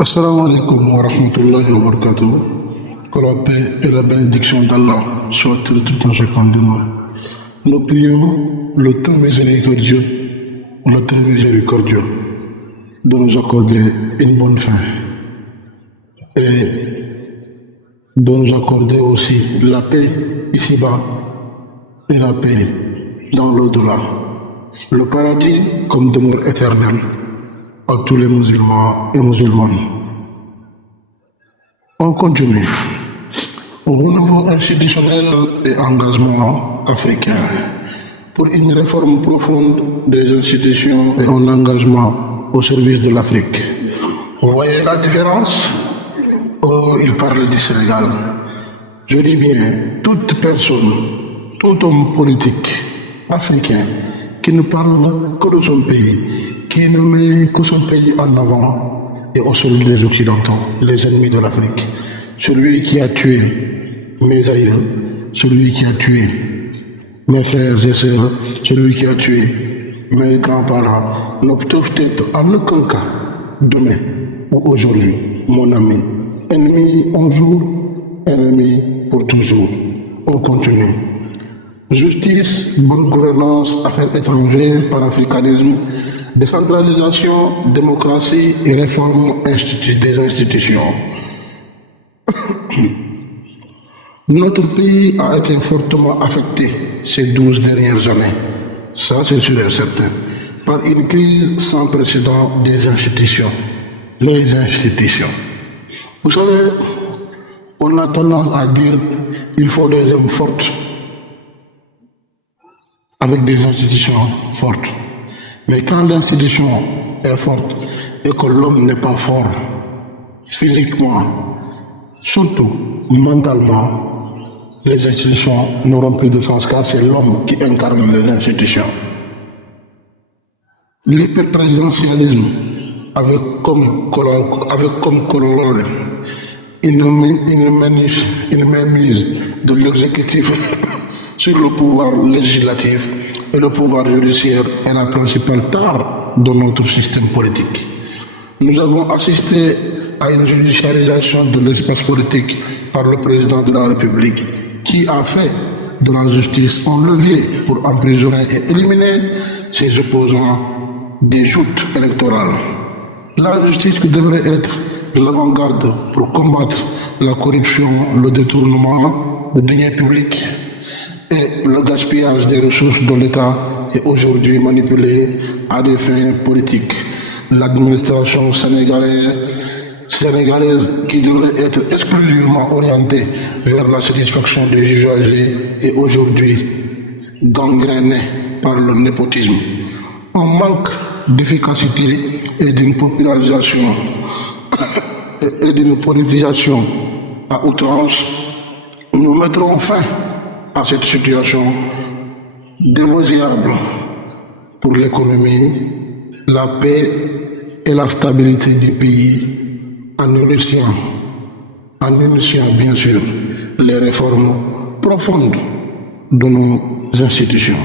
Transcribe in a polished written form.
Assalamu alaikum wa rahmatullahi wa barakatuh. Que la paix et la bénédiction d'Allah soient tout un chacun de nous. Nous prions le tout miséricordieux, de nous accorder une bonne fin et de nous accorder aussi la paix ici-bas et la paix dans l'au-delà. Le paradis comme demeure éternelle à tous les musulmans et musulmanes. On continue. Renouveau institutionnel et engagement africain pour une réforme profonde des institutions et un engagement au service de l'Afrique. Vous voyez la différence? Oh, il parle du Sénégal. Je dis bien, toute personne, tout homme politique africain qui ne parle que de son pays, qui ne met que son pays en avant et au celui des Occidentaux, les ennemis de l'Afrique. Celui qui a tué mes aïeux, celui qui a tué mes frères et sœurs, celui qui a tué mes grands-parents, ne peuvent être en aucun cas, demain ou aujourd'hui, mon ami. Ennemi un jour, ennemi pour toujours. On continue. Justice, bonne gouvernance, affaires étrangères, panafricanisme, décentralisation, démocratie et réforme des institutions. Notre pays a été fortement affecté ces 12 dernières années, ça c'est sûr et certain, par une crise sans précédent des institutions. Les institutions. Vous savez, on a tendance à dire qu'il faut des hommes forts avec des institutions fortes. Mais quand l'institution est forte et que l'homme n'est pas fort physiquement, surtout mentalement, les institutions n'auront plus de sens car c'est l'homme qui incarne les institutions. L'hyperprésidentialisme avec comme corollaire une mainmise de l'exécutif sur le pouvoir législatif et le pouvoir judiciaire est la principale tare de notre système politique. Nous avons assisté à une judiciarisation de l'espace politique par le président de la République qui a fait de la justice un levier pour emprisonner et éliminer ses opposants des joutes électorales. La justice qui devrait être l'avant-garde pour combattre la corruption, le détournement de deniers publics et le gaspillage des ressources de l'État est aujourd'hui manipulée à des fins politiques. L'administration sénégalaise qui devrait être exclusivement orientée vers la satisfaction des usagers est aujourd'hui gangrénée par le népotisme. Un manque d'efficacité et d'une popularisation et d'une politisation à outrance, nous mettrons fin à cette situation déloyable pour l'économie, la paix et la stabilité du pays en initiant bien sûr les réformes profondes de nos institutions.